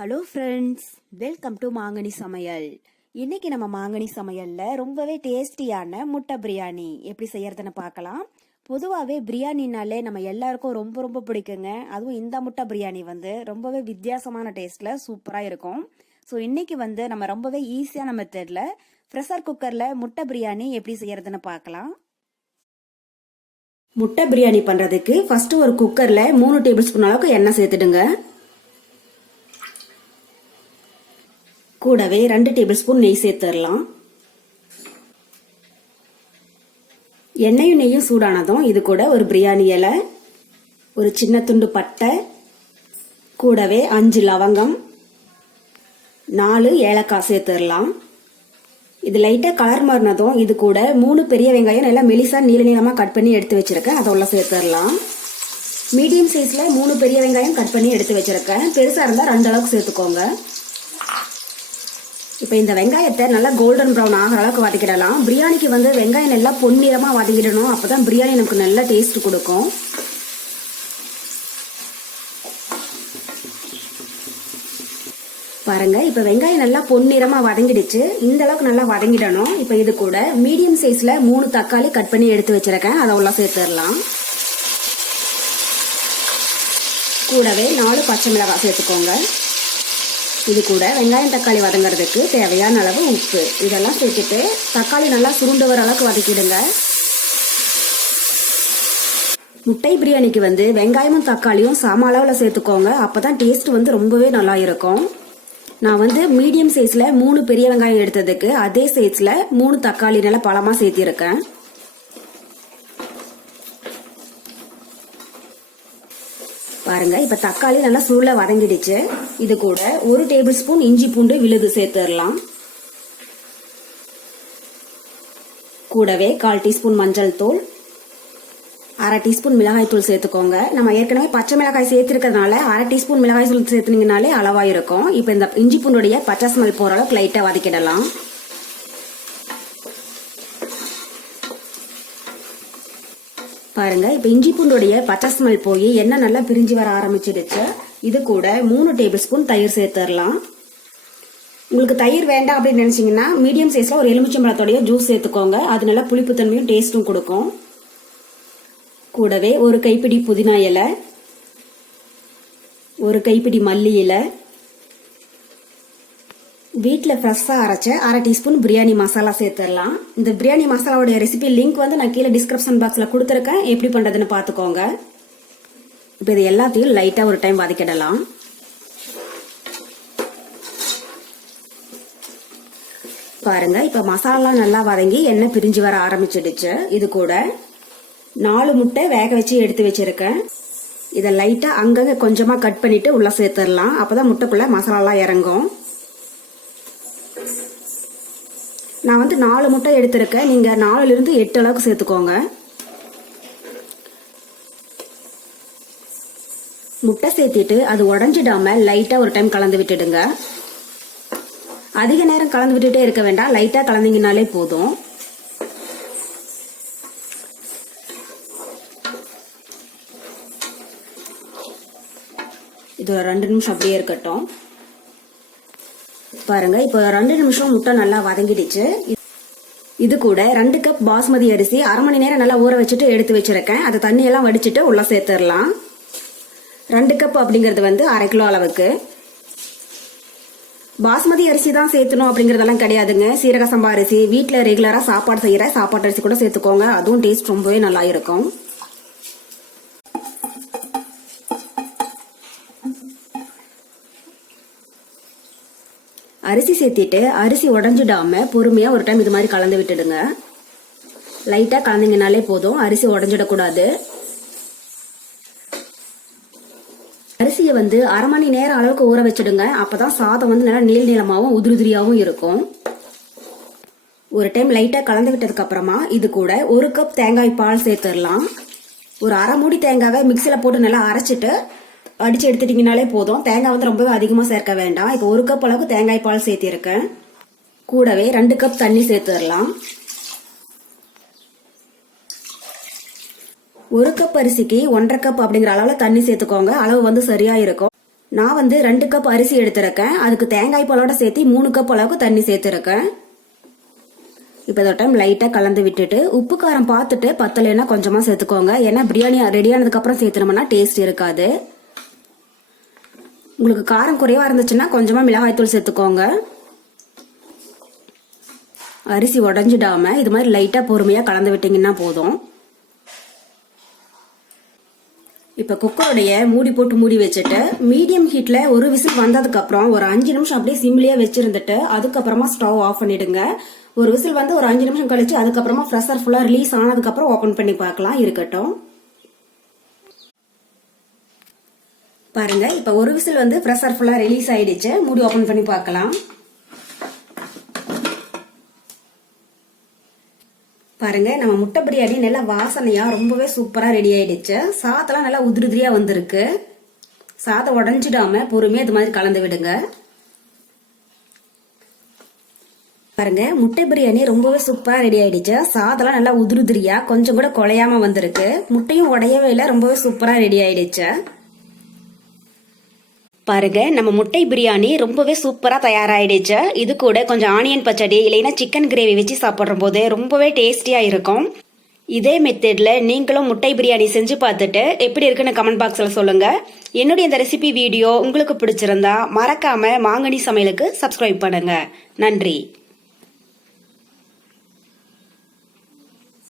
Hello friends, welcome to மாங்கனி சமையல். இன்னைக்கு நம்ம மாங்கனி சமையல்ல ரொம்பவே டேஸ்டியான முட்டை பிரியாணி எப்படி செய்யறதுன்னு பார்க்கலாம். பொதுவாகவே பிரியாணினாலே நம்ம எல்லாருக்கும் ரொம்ப ரொம்ப பிடிக்குங்க. அதுவும் இந்த முட்டை பிரியாணி ரொம்பவே வித்தியாசமான டேஸ்ட்ல சூப்பராக இருக்கும். ஸோ இன்னைக்கு நம்ம ரொம்பவே ஈஸியான மெத்தட்ல ப்ரெஷர் குக்கர்ல முட்டை பிரியாணி எப்படி செய்யறதுன்னு பார்க்கலாம். முட்டை பிரியாணி பண்றதுக்கு ஃபர்ஸ்ட் ஒரு குக்கர்ல 3 டேபிள் ஸ்பூன் அளவுக்கு எண்ணெய் சேர்த்துடுங்க. கூடவே 2 டேபிள் ஸ்பூன் நெய் சேர்த்துடலாம். எண்ணெயும் நெய்யும் சூடானதும் இது கூட ஒரு பிரியாணி இலை, ஒரு சின்ன துண்டு பட்டை, கூடவே 5 லவங்கம், 4 ஏலக்காய் சேர்த்துடலாம். இது லைட்டா கலர் மாறினதும் இது கூட 3 பெரிய வெங்காயம் நல்லா மெலிசா நீள நீளமா கட் பண்ணி எடுத்து வச்சிருக்கேன். அதை உள்ள சேர்த்துடலாம். மீடியம் சைஸ்ல 3 பெரிய வெங்காயம் கட் பண்ணி எடுத்து வச்சிருக்கேன். பெருசா இருந்தா 2 அளவுக்கு சேர்த்துக்கோங்க. இப்போ இந்த வெங்காயத்தை நல்லா கோல்டன் ப்ரௌன் ஆகிற அளவுக்கு வதக்கிடலாம். பிரியாணிக்கு வெங்காயம் நல்லா பொன்னிறமா வதக்கிடணும். அப்பதான் பிரியாணி நமக்கு நல்ல டேஸ்ட் கொடுக்கும். பாருங்க, இப்போ வெங்காயம் நல்லா பொன்னிறமா வதங்கிடுச்சு. இந்த அளவுக்கு நல்லா வதங்கிடணும். இப்போ இது கூட மீடியம் சைஸ்ல 3 தக்காளி கட் பண்ணி எடுத்து வச்சிருக்கேன். அதை உள்ள சேர்த்துடலாம். கூடவே 4 பச்சை மிளகாய் சேர்த்துக்கோங்க. இது கூட வெங்காயம் தக்காளி வதங்கிறதுக்கு தேவையான அளவு உப்பு இதெல்லாம் சேர்த்துட்டு தக்காளி நல்லா சுருண்டு வர அளவுக்கு வதக்கிடுங்க. முட்டை பிரியாணிக்கு வெங்காயமும் தக்காளியும் சம அளவில் சேர்த்துக்கோங்க. அப்பதான் டேஸ்ட் ரொம்பவே நல்லா இருக்கும். நான் மீடியம் சைஸ்ல 3 பெரிய வெங்காயம் எடுத்ததுக்கு அதே சைஸ்ல 3 தக்காளி நல்லா பழமா சேர்த்திருக்கேன். பாருங்க, இப்ப தக்காளி நல்லா சுருள வதங்கிடுச்சு. இது கூட 1 டேபிள் ஸ்பூன் இஞ்சி பூண்டு விழுது சேர்த்துடலாம். கூடவே 1/4 டீஸ்பூன் மஞ்சள் தூள், 1/2 டீஸ்பூன் மிளகாய் தூள் சேர்த்துக்கோங்க. நம்ம ஏற்கனவே பச்சை மிளகாய் சேர்த்திருக்கிறதுனால 1/2 டீஸ்பூன் மிளகாய் தூள் சேர்த்துனீங்கனாலே அளவா இருக்கும். இப்ப இந்த இஞ்சி பூண்டுடைய பச்சை ஸ்மெல் போற அளவுக்கு லைட்டா வதக்கிடலாம். பாருங்க, இப்ப இஞ்சி பூண்டுடைய பச்சை ஸ்மெல் போய் எண்ணெய் நல்லா பிரிஞ்சு வர ஆரம்பிச்சிடுச்சு. இது கூட 3 டேபிள் ஸ்பூன் தயிர் சேர்த்துடலாம். உங்களுக்கு தயிர் வேண்டாம் அப்படின்னு நினைச்சீங்கன்னா மீடியம் சைஸ்ல ஒரு எலுமிச்சம்பழத்தோடைய ஜூஸ் சேர்த்துக்கோங்க. அது நல்லா புளிப்புத்தன்மையும் டேஸ்டும் கொடுக்கும். கூடவே ஒரு கைப்பிடி புதினா இலை, ஒரு கைப்பிடி மல்லி இலை, வீட்டில் ஃப்ரெஷ்ஷாக அரைச்ச 1/2 டீஸ்பூன் பிரியாணி மசாலா சேர்த்துடலாம். இந்த பிரியாணி மசாலாவோட ரெசிபி லிங்க் நான் கீழே டிஸ்கிரிப்ஷன் பாக்ஸில் கொடுத்துருக்கேன். எப்படி பண்ணுறதுன்னு பார்த்துக்கோங்க. இப்போ இது எல்லாத்தையும் லைட்டாக ஒரு டைம் வதக்கிடலாம். பாருங்க, இப்போ மசாலா நல்லா வதங்கி எண்ணெய் பிரிஞ்சு வர ஆரம்பிச்சிடுச்சு. இது கூட 4 முட்டை வேக வச்சு எடுத்து வச்சிருக்கேன். இதை லைட்டாக அங்கங்கே கொஞ்சமாக கட் பண்ணிட்டு உள்ள சேர்த்துடலாம். அப்போதான் முட்டைக்குள்ள மசாலாலாம் இறங்கும். நான் 4 முட்டை எடுத்திருக்கேன். நீங்க 4ல இருந்து 8 அளவுக்கு சேர்த்துக்கோங்க. முட்டை சேர்த்திட்டு அது உடஞ்சிடாம லைட்டா ஒரு டைம் கலந்து விட்டுடுங்க. அதிக நேரம் கலந்து விட்டுட்டே இருக்க வேண்டாம். லைட்டா கலந்தீங்கனாலே போதும். இது ஒரு 2 நிமிஷம் அப்படியே இருக்கட்டும். பாருங்க, இப்போ 2 நிமிஷம் முட்டை நல்லா வதங்கிடுச்சு. இது கூட 2 கப் பாஸ்மதி அரிசி 1/2 மணி நேரம் நல்லா ஊற வச்சுட்டு எடுத்து வச்சிருக்கேன். அதை தண்ணியெல்லாம் வடிச்சிட்டு உள்ள சேர்த்துடலாம். 2 கப் அப்படிங்கிறது 1/2 கிலோ அளவுக்கு. பாஸ்மதி அரிசி தான் சேர்த்தணும் அப்படிங்கறதெல்லாம் கிடையாதுங்க. சீரக சம்பா அரிசி, வீட்டுல ரெகுலரா சாப்பாடு செய்யற சாப்பாட்டு அரிசி கூட சேர்த்துக்கோங்க. அதுவும் டேஸ்ட் ரொம்பவே நல்லா இருக்கும். அரிசி சேர்த்திட்டு அரிசி உடஞ்சிடாம பொறுமையா ஒரு டைம் இது மாதிரி கலந்து விட்டுடுங்க. லைட்டா கலந்தீங்கனாலே போதும். அரிசி உடஞ்சிடக்கூடாது. அரிசியை 1/2 மணி நேரம் அளவுக்கு ஊற வச்சிடுங்க. அப்பதான் சாதம் நல்லா நீள நீளமாவும் உதிரியாவும் இருக்கும். ஒரு டைம் லைட்டா கலந்து விட்டதுக்கு அப்புறமா இது கூட 1 கப் தேங்காய் பால் சேர்த்துடலாம். ஒரு 1/2 மூடி தேங்காவை மிக்சியில போட்டு நல்லா அரைச்சிட்டு அடிச்சு எடுத்துட்டீங்கனாலே போதும். தேங்காய் ரொம்பவே அதிகமா சேர்க்க வேண்டாம். இப்போ 1 கப் அளவுக்கு தேங்காய் பால் சேர்த்திருக்கேன். கூடவே 2 கப் தண்ணி சேர்த்துடலாம். 1 கப் அரிசிக்கு 1.5 கப் அப்படிங்கிற அளவுல தண்ணி சேர்த்துக்கோங்க. அளவு சரியா இருக்கும். நான் 2 கப் அரிசி எடுத்திருக்கேன். அதுக்கு தேங்காய் பாலோட சேர்த்து 3 கப் அளவுக்கு தண்ணி சேர்த்துருக்கேன். இப்போ இந்த டைம் லைட்டாக கலந்து விட்டுட்டு உப்பு காரம் பார்த்துட்டு பத்தலைன்னா கொஞ்சமாக சேர்த்துக்கோங்க. ஏன்னா பிரியாணி ரெடி ஆனதுக்கப்புறம் சேர்த்துனோம்னா டேஸ்ட் இருக்காது. உங்களுக்கு காரம் குறைவாக இருந்துச்சுன்னா கொஞ்சமாக மிளகாய்த்தூள் சேர்த்துக்கோங்க. அரிசி உடஞ்சிடாம இது மாதிரி லைட்டாக பொறுமையாக கலந்து விட்டிங்கன்னா போதும். இப்போ குக்கருடைய மூடி போட்டு மூடி வச்சுட்டு மீடியம் ஹீட்டில் ஒரு விசில் வந்ததுக்கப்புறம் ஒரு 5 நிமிஷம் அப்படியே சிம்லேயே வச்சுருந்துட்டு அதுக்கப்புறமா ஸ்டவ் ஆஃப் பண்ணிடுங்க. ஒரு விசில் ஒரு 5 நிமிஷம் கழிச்சு அதுக்கப்புறமா ப்ரெஷர் ஃபுல்லாக ரிலீஸ் ஆனதுக்கப்புறம் ஓப்பன் பண்ணி பார்க்கலாம். இருக்கட்டும். பாருங்க, இப்போ ஒரு விசில் ப்ரெஷர் ஃபுல்லாக ரிலீஸ் ஆயிடுச்சு. மூடி ஓப்பன் பண்ணி பார்க்கலாம். பாருங்க, நம்ம முட்டை பிரியாணி நல்லா வாசனையா ரொம்பவே சூப்பரா ரெடி ஆயிடுச்சு. சாதம்லாம் நல்லா உதிரியா வந்திருக்கு. சாதம் உடஞ்சிடாம பொறுமையா இது மாதிரி கலந்து விடுங்க. பாருங்க, முட்டை பிரியாணி ரொம்பவே சூப்பரா ரெடி ஆயிடுச்சு. சாதம்லாம் நல்லா உதிரியா கொஞ்சம் கூட குலையாம வந்திருக்கு. முட்டையும் உடையவே இல்லை, ரொம்பவே சூப்பரா ரெடி ஆயிடுச்சு. பாருங்க, நம்ம முட்டை பிரியாணி ரொம்பவே சூப்பரா தயாராயிடுச்சு. இது கூட கொஞ்சம் ஆனியன் பச்சடி இல்லைன்னா சிக்கன் கிரேவி வச்சு சாப்பிடுற போது ரொம்பவே டேஸ்டியா இருக்கும். இதே மெத்தட்ல நீங்களும் முட்டை பிரியாணி செஞ்சு பார்த்துட்டு எப்படி இருக்குன்னு கமெண்ட் பாக்ஸ்ல சொல்லுங்க. என்னுடைய இந்த ரெசிபி வீடியோ உங்களுக்கு பிடிச்சிருந்தா மறக்காம மாங்கனி சமையலுக்கு சப்ஸ்கிரைப் பண்ணுங்க. நன்றி.